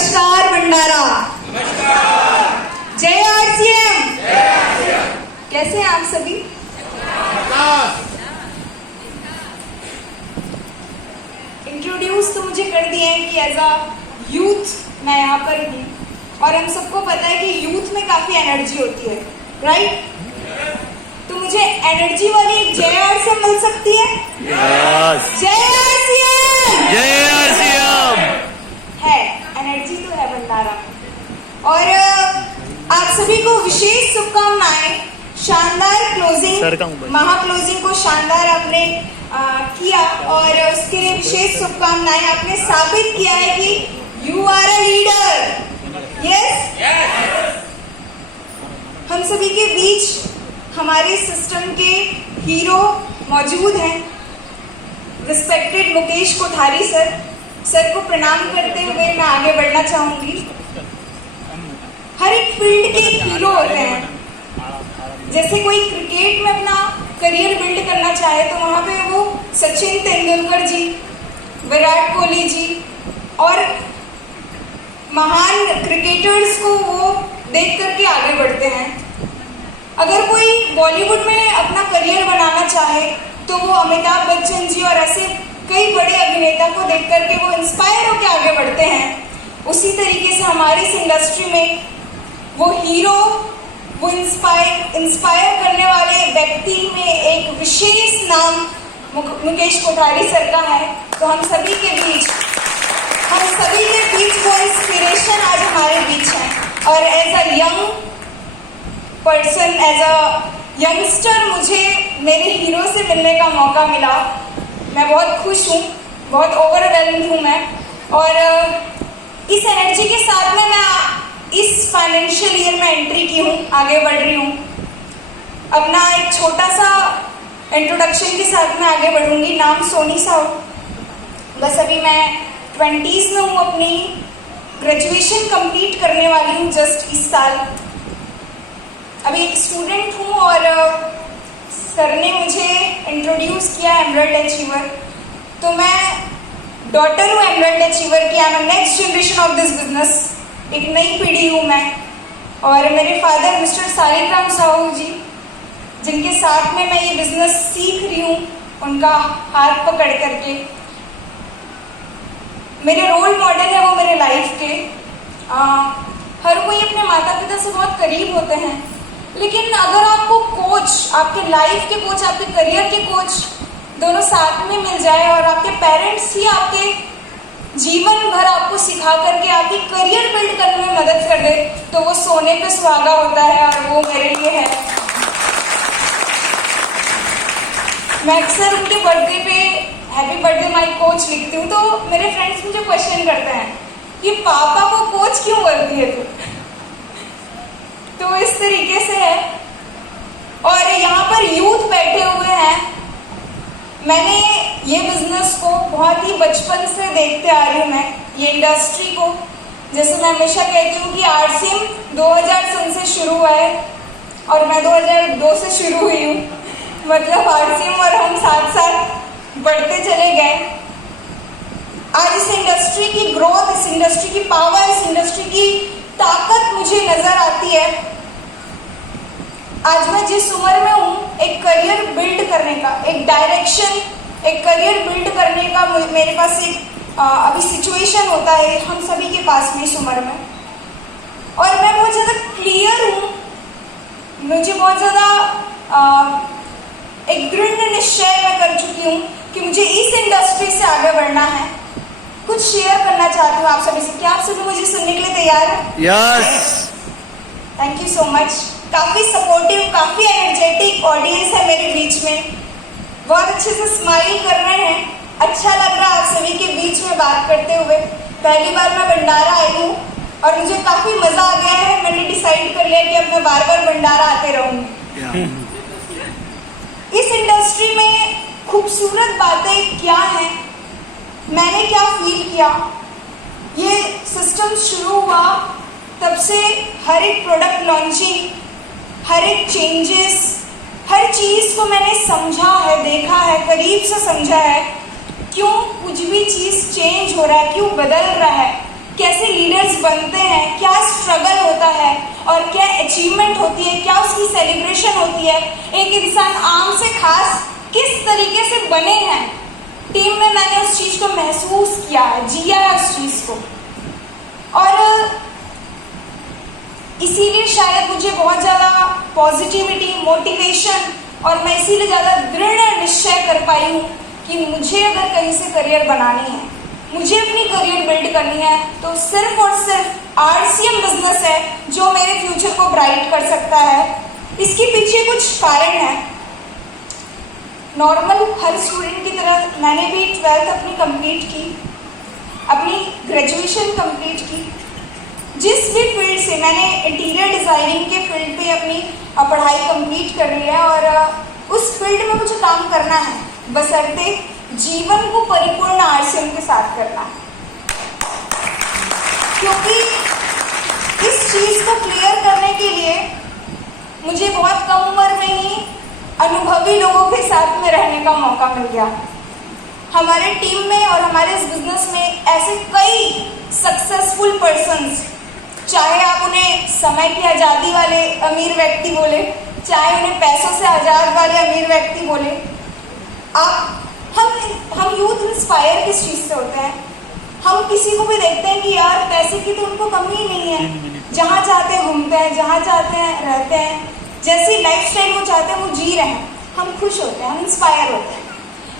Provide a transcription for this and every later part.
नमस्कार भंडारा। जय आरसीएम। कैसे हैं आप सभी? इंट्रोड्यूस तो मुझे कर दिए हैं कि एज अ यूथ मैं यहाँ पर हूँ और हम सबको पता है कि यूथ में काफी एनर्जी होती है, राइट? तो मुझे एनर्जी वाली एक जय आरसीएम मिल सकती है? जय आरसीएम। जय आरसीएम। है, एनर्जी तो है भंडारा में। और आप सभी को विशेष शुभकामनाएं। शानदार क्लोजिंग, महा क्लोजिंग को शानदार आपने किया और उसके लिए विशेष शुभकामनाएं। आपने साबित किया है कि you are a leader. Yes. हम सभी के बीच हमारे सिस्टम के हीरो मौजूद हैं। रिस्पेक्टेड मुकेश कोठारी सर को प्रणाम करते हुए मैं आगे बढ़ना चाहूंगी। हर एक फील्ड के हीरो होते हैं। जैसे कोई क्रिकेट में अपना करियर बिल्ड करना चाहे तो वहां पे वो सचिन तेंदुलकर जी, विराट कोहली जी और महान क्रिकेटर्स को वो देख करके आगे बढ़ते हैं। अगर कोई बॉलीवुड में अपना करियर बनाना चाहे तो वो अमिताभ बच्चन जी और ऐसे कई बड़े अभिनेता को देख करके वो इंस्पायर होकर आगे बढ़ते हैं। उसी तरीके से हमारे इस इंडस्ट्री में वो हीरो, वो इंस्पायर करने वाले व्यक्ति में एक विशेष नाम मुकेश कोठारी सर का है। तो हम सभी के बीच वो इंस्पिरेशन आज हमारे बीच है। और as a young person, as a youngster मुझे मेरे हीरो से मिलने का मौका मिला। मैं बहुत खुश हूँ, बहुत ओवरवेल्म्ड हूँ मैं। और इस एनर्जी के साथ में मैं इस फाइनेंशियल ईयर में एंट्री की हूँ, आगे बढ़ रही हूँ। अपना एक छोटा सा इंट्रोडक्शन के साथ में आगे बढ़ूंगी। नाम सोनी साहू। बस अभी मैं 20s में हूँ, अपनी ग्रेजुएशन कंप्लीट करने वाली हूँ जस्ट इस साल। अभी एक स्टूडेंट हूँ और सर ने मुझे इंट्रोड्यूस किया एमरल्ड अचीवर। तो मैं डॉटर हूँ एमरल्ड अचीवर की। I am next generation of this business. एक नई पीढ़ी हूँ मैं। और मेरे फादर मिस्टर सालिग्राम साहू जी, जिनके साथ में मैं ये बिजनेस सीख रही हूँ, उनका हाथ पकड़ करके मेरे रोल मॉडल है वो मेरे लाइफ के। हर कोई अपने माता पिता से बहुत करीब होते हैं, लेकिन अगर आपको कोच, आपके लाइफ के कोच, आपके करियर के कोच दोनों साथ में मिल जाए और आपके पेरेंट्स ही आपके जीवन भर आपको सिखा करके आपकी करियर बिल्ड करने में मदद कर दे, तो वो सोने पे सुहागा होता है। और वो मेरे लिए है। मैं अक्सर उनके बर्थडे पे हैप्पी बर्थडे माय कोच लिखती हूँ। तो मेरे फ्रेंड्स मुझे क्वेश्चन करते हैं कि पापा को कोच क्यों करती है तू? तो इस तरीके से है। और यहाँ पर यूथ बैठे हुए हैं। मैंने ये बिजनेस को बहुत ही बचपन से देखते आ रही हूँ। मैं ये इंडस्ट्री को, जैसे मैं हमेशा कहती हूँ कि आरसीएम 2000 सन से शुरू हुआ है और मैं 2002 से शुरू हुई हूँ। मतलब आरसीएम और हम साथ साथ बढ़ते चले गए। आज इस इंडस्ट्री की ग्रोथ, इस इंडस्ट्री की पावर, इस इंडस्ट्री की ताकत मुझे नजर आती है। आज मैं जिस उम्र में हूँ, एक करियर बिल्ड करने का, एक डायरेक्शन, एक करियर बिल्ड करने का मेरे पास एक अभी सिचुएशन होता है हम सभी के पास में इस उम्र में। और मैं बहुत ज़्यादा क्लियर हूँ। मुझे बहुत ज़्यादा एक दृढ़ निश्चय मैं कर चुकी हूँ कि मुझे इस इंडस्ट्री से आगे बढ़ना है। कुछ शेयर करना चाहती हूँ आप सभी से। क्या आप सभी मुझे सुनने के लिए तैयार हैं? Yes. Thank you so much. काफी सपोर्टिव, काफी एनर्जेटिक ऑडियंस है मेरे बीच में। बहुत अच्छे से स्माइल कर रहे हैं। अच्छा लग रहा है आप सभी के बीच में बात करते हुए। पहली बार मैं भंडारा आई हूँ और मुझे काफी मजा आ गया है। मैंने डिसाइड कर लिया कि अब मैं बार बार भंडारा आते रहूंगी। इस इंडस्ट्री में खूबसूरत बातें क्या हैं, मैंने क्या फील किया, ये सिस्टम शुरू हुआ तब से हर एक प्रोडक्ट लॉन्चिंग, हर एक चेंजेस, हर चीज को मैंने समझा है, देखा है, करीब से समझा है। क्यों कुछ भी चीज चेंज हो रहा है, क्यों बदल रहा है, कैसे लीडर्स बनते हैं, क्या स्ट्रगल होता है और क्या अचीवमेंट होती है, क्या उसकी सेलिब्रेशन होती है, एक इंसान आम से खास किस तरीके से बने हैं। टीम में मैंने उस चीज को महसूस किया है, जिया है उस चीज को, और इसीलिए शायद मुझे बहुत ज्यादा पॉजिटिविटी, मोटिवेशन, और मैं इसीलिए ज्यादा दृढ़ निश्चय कर पाई हूँ कि मुझे अगर कहीं से करियर बनानी है, मुझे अपनी करियर बिल्ड करनी है, तो सिर्फ और सिर्फ आरसीएम बिजनेस है जो मेरे फ्यूचर को ब्राइट कर सकता है। इसके पीछे कुछ कारण है। नॉर्मल हर स्टूडेंट की तरह मैंने भी 12th अपनी कंप्लीट की, अपनी ग्रेजुएशन कंप्लीट की। जिस भी फील्ड से, मैंने इंटीरियर डिजाइनिंग के फील्ड पे अपनी पढ़ाई कंप्लीट कर रही है, और उस फील्ड में मुझे काम करना है, बशर्ते जीवन को परिपूर्ण आरसीएम के साथ करना है। क्योंकि इस चीज को क्लियर करने के लिए मुझे बहुत कम उम्र में ही अनुभवी लोगों के साथ में रहने का मौका मिल गया। हमारे टीम में और हमारे इस बिजनेस में ऐसे कई सक्सेसफुल पर्सन्स, चाहे आप उन्हें समय की आज़ादी वाले अमीर व्यक्ति बोले, चाहे उन्हें पैसों से आज़ाद वाले अमीर व्यक्ति बोले, हम यूथ इंस्पायर किस चीज़ से होते हैं? हम किसी को भी देखते हैं कि यार पैसे की तो उनको कमी ही नहीं है, जहाँ चाहते हैं घूमते हैं, जहाँ चाहते हैं रहते हैं, जैसी लाइफस्टाइल वो चाहते हैं वो जी रहे हैं, हम खुश होते हैं, हम इंस्पायर होते हैं।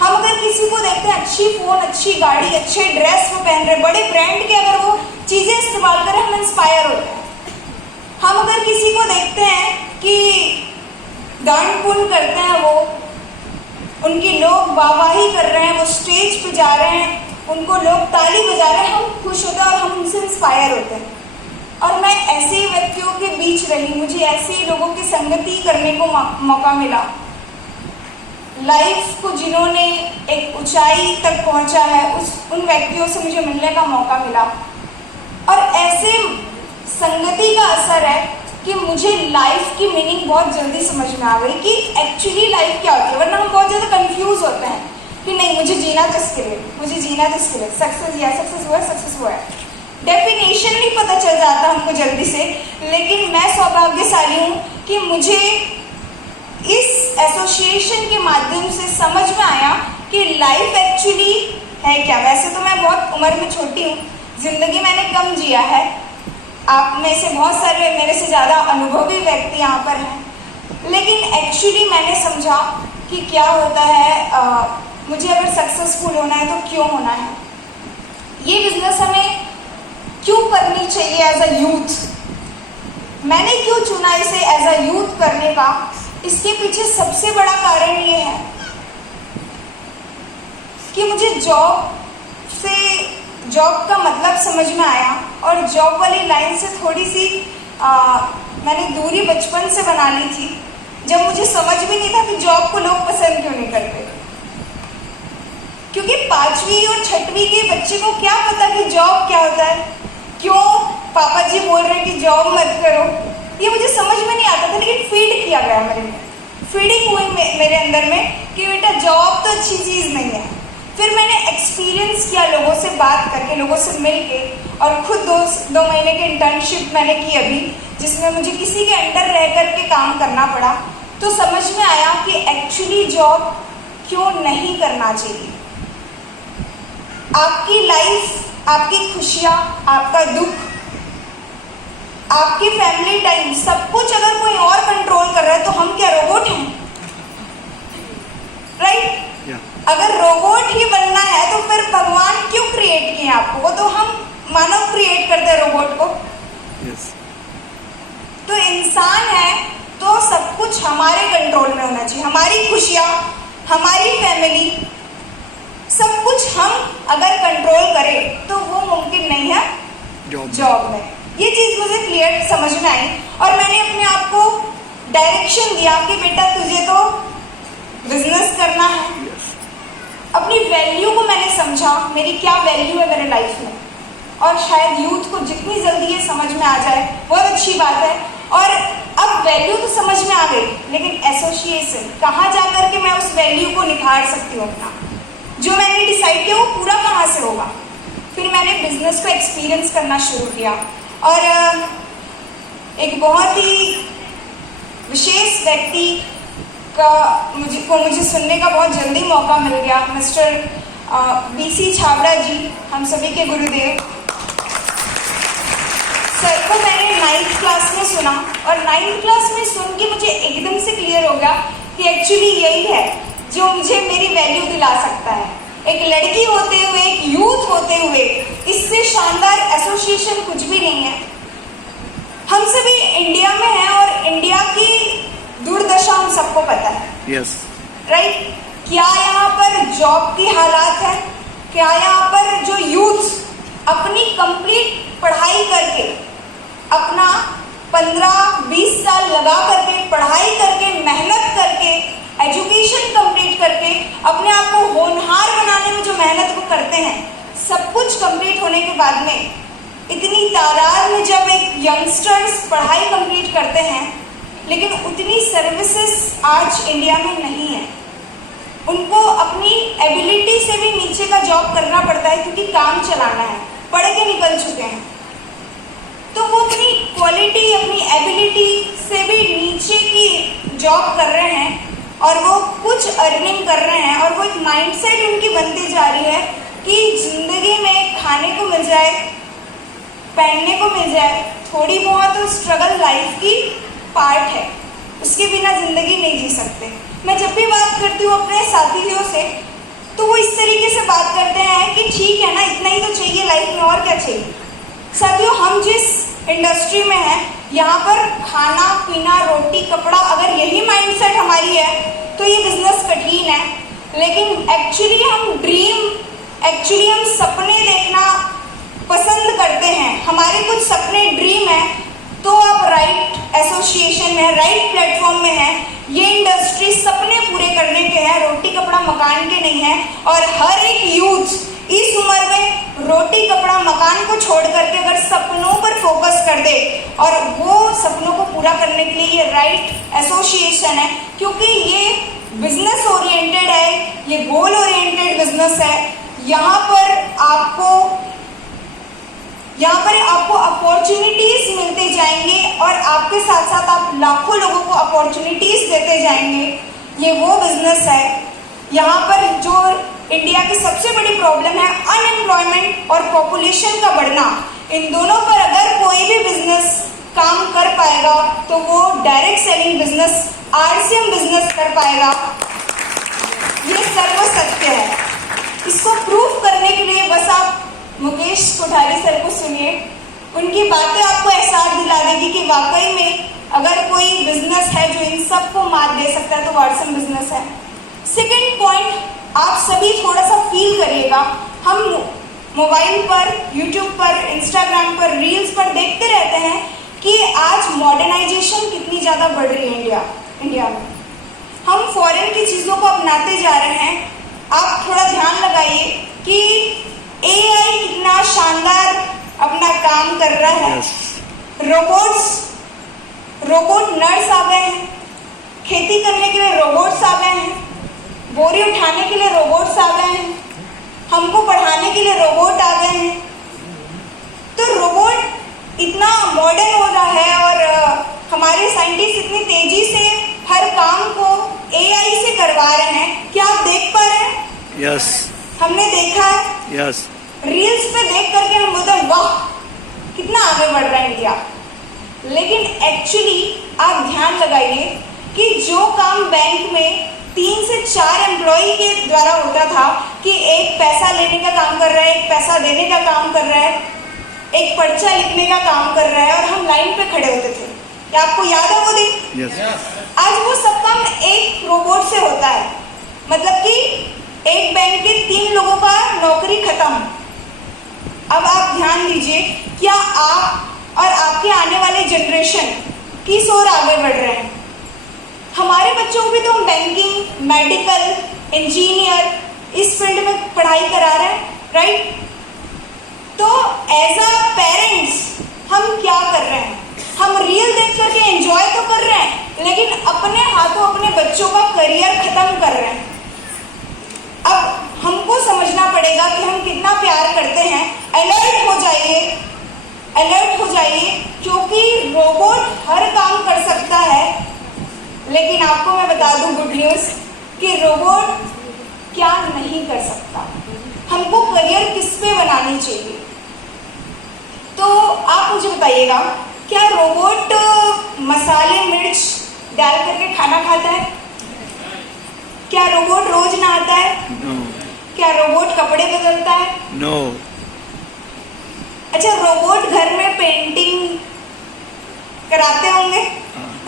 हम अगर किसी को देखते हैं अच्छी फोन, अच्छी गाड़ी, अच्छे ड्रेस वो पहन रहे, बड़े ब्रांड के अगर वो चीजें इस्तेमाल करें, हम इंस्पायर होते हैं। हम अगर किसी को देखते हैं कि दान पुण्य करते हैं, वो उनकी लोग वाहवाही कर रहे हैं, वो स्टेज पे जा रहे हैं, उनको लोग ताली बजा रहे हैं, हम खुश होते हैं और हम उनसे इंस्पायर होते हैं। और मैं ऐसे ही व्यक्तियों के बीच रही, मुझे ऐसे ही लोगों की संगति करने को मौका मिला। लाइफ को जिन्होंने एक ऊंचाई तक पहुंचा है, उन व्यक्तियों से मुझे मिलने का मौका मिला। और ऐसे संगति का असर है कि मुझे लाइफ की मीनिंग बहुत जल्दी समझ में आ गई कि एक्चुअली लाइफ क्या होती है। वरना हम बहुत ज़्यादा कंफ्यूज होते हैं कि नहीं, मुझे जीना किसके लिए, मुझे जीना किसके लिए, सक्सेस या सक्सेस हुआ है, सक्सेस हुआ है, डेफिनेशन नहीं पता चल जाता हमको जल्दी से। लेकिन मैं सौभाग्यशाली हूँ कि मुझे इस एसोसिएशन के माध्यम से समझ में आया कि लाइफ एक्चुअली है क्या। वैसे तो मैं बहुत उम्र में छोटी हूँ, जिंदगी मैंने कम जिया है, आप में से बहुत सारे मेरे से ज़्यादा अनुभवी व्यक्ति यहाँ पर हैं, लेकिन एक्चुअली मैंने समझा कि क्या होता है, मुझे अगर सक्सेसफुल होना है तो क्यों होना है, ये बिजनेस हमें क्यों करनी चाहिए एज अ यूथ, मैंने क्यों चुना इसे एज अ यूथ करने का। इसके पीछे सबसे बड़ा कारण ये है कि मुझे जॉब का मतलब समझ में आया, और जॉब वाली लाइन से थोड़ी सी मैंने दूरी बचपन से बना ली थी, जब मुझे समझ भी नहीं था कि जॉब को लोग पसंद क्यों नहीं करते। क्योंकि 5वीं और 6वीं के बच्चे को क्या पता कि जॉब क्या होता है, क्यों पापा जी बोल रहे हैं कि जॉब मत करो, ये मुझे समझ में नहीं आता था। लेकिन फीड किया गया मेरे में, फीडिंग हुई मेरे अंदर में कि बेटा जॉब तो अच्छी चीज़ नहीं है। फिर मैंने एक्सपीरियंस किया लोगों से बात करके, लोगों से मिल के, और खुद दो महीने की इंटर्नशिप मैंने की अभी, जिसमें मुझे किसी के अंडर रह करके काम करना पड़ा। तो समझ में आया कि एक्चुअली जॉब क्यों नहीं करना चाहिए। आपकी लाइफ, आपकी खुशियाँ, आपका दुख, आपकी फैमिली टाइम, सब कुछ अगर कोई और कंट्रोल कर रहा है तो हम क्या रोबोट हैं? राइट? अगर रोबोट ही बनना है तो फिर भगवान क्यों क्रिएट किए आपको? वो तो हम मानव क्रिएट करते हैं रोबोट को। तो इंसान है तो सब कुछ हमारे कंट्रोल में होना चाहिए, हमारी खुशियाँ, हमारी फैमिली, सब कुछ हम अगर कंट्रोल करें तो वो मुमकिन नहीं है जॉब में। ये चीज मुझे क्लियर समझ में आई, और मैंने अपने आप को डायरेक्शन दिया कि बेटा तुझे तो बिजनेस करना है। अपनी वैल्यू को मैंने समझा, मेरी क्या वैल्यू है मेरे लाइफ में, और शायद यूथ को जितनी जल्दी ये समझ में आ जाए बहुत अच्छी बात है। और अब वैल्यू तो समझ में आ गई, लेकिन एसोसिएशन कहाँ जा करके मैं उस वैल्यू को निखार सकती हूँ अपना, जो मैंने डिसाइड किया वो पूरा कहाँ से होगा। फिर मैंने बिजनेस को एक्सपीरियंस करना शुरू किया और एक बहुत ही विशेष व्यक्ति का मुझे सुनने का बहुत जल्दी मौका मिल गया, मिस्टर BC छाबड़ा जी, हम सभी के गुरुदेव। सर को मैंने 9th क्लास में सुना और 9th क्लास में सुन के मुझे एकदम से क्लियर हो गया कि एक्चुअली यही है जो मुझे मेरी वैल्यू दिला सकता है। एक लड़की होते हुए, एक यूथ होते हुए, इससे शानदार एसोसिएशन कुछ भी नहीं है। हम सभी इंडिया में हैं और इंडिया की दुर्दशा हम सबको पता है। Yes right. क्या यहाँ पर जॉब की हालात है, क्या यहाँ पर जो यूथ अपनी कंप्लीट पढ़ाई करके, अपना 15-20 साल लगा करके, पढ़ाई करके, मेहनत करके, एजुकेशन कंप्लीट करके अपने आप को होनहार बनाने में जो मेहनत वो करते हैं, सब कुछ कंप्लीट होने के बाद में इतनी तादाद में जब एक यंगस्टर्स पढ़ाई कंप्लीट करते हैं, लेकिन उतनी सर्विसेज आज इंडिया में नहीं है। उनको अपनी एबिलिटी से भी नीचे का जॉब करना पड़ता है क्योंकि काम चलाना है, पढ़ के निकल चुके हैं, तो वो अपनी क्वालिटी, अपनी एबिलिटी से भी नीचे की जॉब कर रहे हैं और वो कुछ अर्निंग कर रहे हैं और वो एक माइंडसेट उनकी बनती जा रही है कि जिंदगी में खाने को मिल जाए, पहनने को मिल जाए, थोड़ी बहुत तो स्ट्रगल लाइफ की पार्ट है, उसके बिना जिंदगी नहीं जी सकते। मैं जब भी बात करती हूँ अपने साथियों से तो वो इस तरीके से बात करते हैं कि ठीक है ना, इतना ही तो चाहिए लाइफ में, और क्या चाहिए। साथियों, हम जिस इंडस्ट्री में हैं, यहाँ पर खाना पीना, रोटी कपड़ा, अगर यही माइंडसेट हमारी है तो ये बिजनेस कठिन है। लेकिन एक्चुअली हम सपने देखना पसंद करते हैं, हमारे कुछ सपने ड्रीम है, तो आप राइट एसोसिएशन में, राइट प्लेटफॉर्म में हैं। ये इंडस्ट्री सपने पूरे करने के हैं, रोटी कपड़ा मकान के नहीं है। और हर एक यूथ इस उम्र में रोटी कपड़ा मकान को छोड़ करके अगर सपनों पर फोकस कर दे और वो सपनों को पूरा करने के लिए ये राइट एसोसिएशन है, क्योंकि ये बिजनेस ओरिएंटेड है, ये गोल ओरिएंटेड बिजनेस है। यहाँ पर आपको अपॉर्चुनिटीज मिलते जाएंगे और आपके साथ साथ आप लाखों लोगों को अपॉर्चुनिटीज देते जाएंगे। ये वो बिजनेस है। यहाँ पर जो इंडिया की सबसे बड़ी प्रॉब्लम है, अनएम्प्लॉयमेंट और पॉपुलेशन का बढ़ना, इन दोनों पर अगर कोई भी बिजनेस काम कर पाएगा तो वो direct selling business, RCM business कर पाएगा। ये सर्व सत्य है। इसको प्रूफ करने के लिए बस आप मुकेश कोठारी सर को सुनिए, उनकी बातें आपको एहसास दिला देगी कि वाकई में अगर कोई बिजनेस है जो इन सबको मात दे सकता है तो RCM बिजनेस है। सेकेंड पॉइंट, आप सभी थोड़ा सा फील करिएगा, हम मोबाइल पर, यूट्यूब पर, इंस्टाग्राम पर, रील्स पर देखते रहते हैं कि आज मॉडर्नाइजेशन कितनी ज़्यादा बढ़ रही है इंडिया में। हम फॉरेन की चीज़ों को अपनाते जा रहे हैं। आप थोड़ा ध्यान लगाइए कि AI कितना शानदार अपना काम कर रहा है। रोबोट नर्स आ गए हैं, खेती करने के लिए रोबोट्स आ गए हैं, बोरी उठाने के लिए रोबोट्स आ गए हैं, हमको पढ़ाने के लिए रोबोट आ गए हैं। तो रोबोट इतना मॉडर्न हो रहा है और हमारे साइंटिस्ट इतनी तेजी से हर काम को AI से करवा रहे हैं। क्या आप देख पा रहे हैं? यस, हमने देखा है। यस, रील्स पे देख करके हम बोलते हैं वाह कितना आगे बढ़ रहा है इंडिया। लेकिन एक्चुअली आप ध्यान लगाइए कि जो काम बैंक में 3 से 4 एम्प्लॉय के द्वारा होता था कि एक पैसा लेने का काम कर रहा है, एक पैसा देने का काम कर रहा है, एक पर्चा लिखने का काम कर रहा है और हम लाइन पे खड़े होते थे। क्या आपको याद है वो दिन? आज वो सब काम एक रोबोट से होता है। मतलब कि एक बैंक के 3 लोगों का नौकरी खत्म। अब आप ध्यान दीजिए, क्या आप और आपके आने वाले जनरेशन किस ओर आगे बढ़ रहे हैं? हमारे बच्चों को भी तो हम बैंकिंग, मेडिकल, इंजीनियर इस फील्ड में पढ़ाई करा रहे हैं, राइट? तो एज अ पेरेंट्स हम क्या कर रहे हैं? हम रील देख करके एंजॉय तो कर रहे हैं, लेकिन अपने हाथों अपने बच्चों का करियर खत्म कर रहे हैं। अब हमको समझना पड़ेगा कि हम कितना प्यार करते हैं। अलर्ट हो जाइए, अलर्ट हो जाइए, क्योंकि रोबोट हर काम कर सकता है, लेकिन आपको मैं बता दूं गुड न्यूज कि रोबोट क्या नहीं कर सकता। हमको करियर किस पे बनानी चाहिए? तो आप मुझे बताइएगा, क्या रोबोट मसाले मिर्च डाल करके खाना खाता है? क्या रोबोट रोज नहाता है? No. क्या रोबोट कपड़े बदलता है? No. अच्छा, रोबोट घर में पेंटिंग कराते होंगे,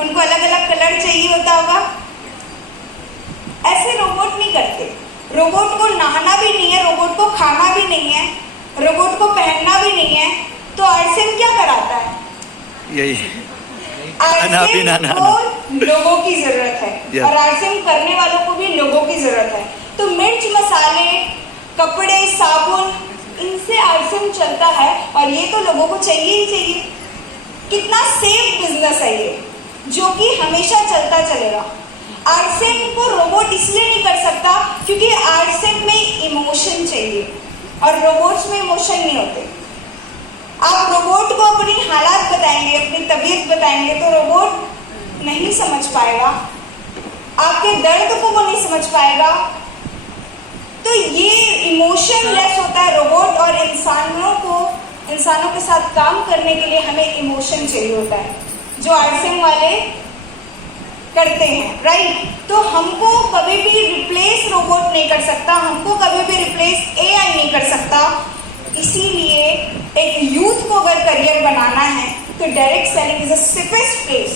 उनको अलग अलग कलर चाहिए होता होगा। ऐसे रोबोट नहीं करते। रोबोट को नहाना भी नहीं है, रोबोट को खाना भी नहीं है, रोबोट को पहनना भी नहीं है, तो आरसीएम क्या कराता है? यही खाना पीना आरसीएम नहाना। को लोगों की जरूरत है Yeah. और आरसीएम करने वालों को भी लोगों की जरूरत है। तो मिर्च मसाले, कपड़े, साबुन, इनसे आरसीएम चलता है और ये तो लोगों को चाहिए ही चाहिए। कितना सेफ बिजनेस है ये, जो कि हमेशा चलता चलेगा। आरसीएम को रोबोट इसलिए नहीं कर सकता क्योंकि आरसीएम में इमोशन चाहिए और रोबोट्स में इमोशन नहीं होते। आप रोबोट को अपनी हालात बताएंगे, अपनी तबीयत बताएंगे, तो रोबोट नहीं समझ पाएगा, आपके दर्द को वो नहीं समझ पाएगा। तो ये इमोशन लेस होता है रोबोट, और इंसानों के साथ काम करने के लिए हमें इमोशन चाहिए होता है, जो आरसीएम वाले करते हैं, राइट। तो हमको कभी भी रिप्लेस रोबोट नहीं कर सकता, हमको कभी भी रिप्लेस एआई नहीं कर सकता। इसीलिए एक यूथ को अगर करियर बनाना है तो direct selling is the safest place.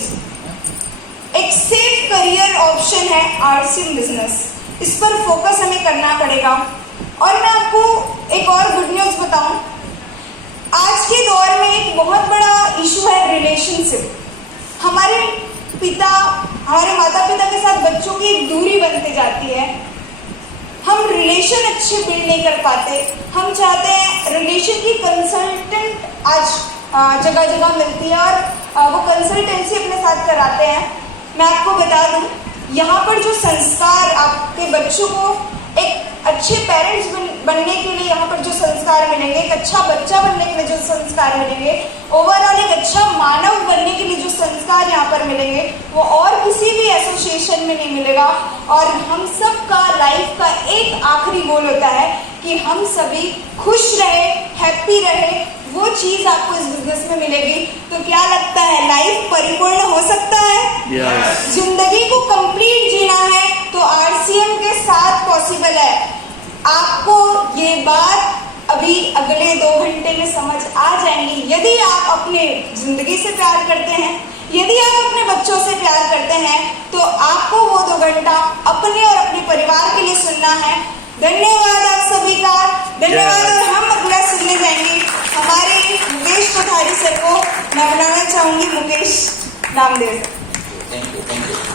एक सेफ करियर ऑप्शन है आरसीएम बिजनेस। इस पर फोकस हमें करना पड़ेगा। और मैं आपको एक और गुड न्यूज बताऊं, आज के दौर में एक बहुत बड़ा इशू है रिलेशनशिप। हमारे माता पिता के साथ बच्चों की एक दूरी बनती जाती है। हम रिलेशन अच्छे बिल्ड नहीं कर पाते। हम चाहते हैं रिलेशन की कंसल्टेंट आज जगह जगह मिलती है और वो कंसल्टेंसी अपने साथ कराते हैं। मैं आपको बता दूं, यहाँ पर जो संस्कार आपके बच्चों को एक अच्छे पेरेंट्स बनने के लिए यहाँ पर जो संस्कार मिलेंगे, एक अच्छा बच्चा बनने के लिए जो संस्कार मिलेंगे, ओवरऑल एक अच्छा मानव बनने के लिए जो संस्कार यहाँ पर मिलेंगे, वो और किसी भी एसोसिएशन में नहीं मिलेगा। और हम सब का लाइफ का एक आखिरी गोल होता है कि हम सभी खुश रहे, हैप्पी रहे। वो चीज आपको इस बिजनेस में मिलेगी। तो क्या लगता है, लाइफ परिपूर्ण हो सकता है? Yes. जिंदगी को कंप्लीट जीना है तो आरसीएम के साथ पॉसिबल है। आपको ये बात अभी अगले 2 घंटे में समझ आ जाएंगी। यदि आप अपने जिंदगी से प्यार करते हैं, यदि आप अपने बच्चों से प्यार करते हैं, तो आपको वो 2 घंटा अपने और अपने परिवार के लिए सुनना है। धन्यवाद आप सभी का, धन्यवाद। और हम अगला सुनने जाएंगे हमारे मुकेश कोठारी सर को। मैं बुलाना चाहूंगी मुकेश नामदेव। Thank you.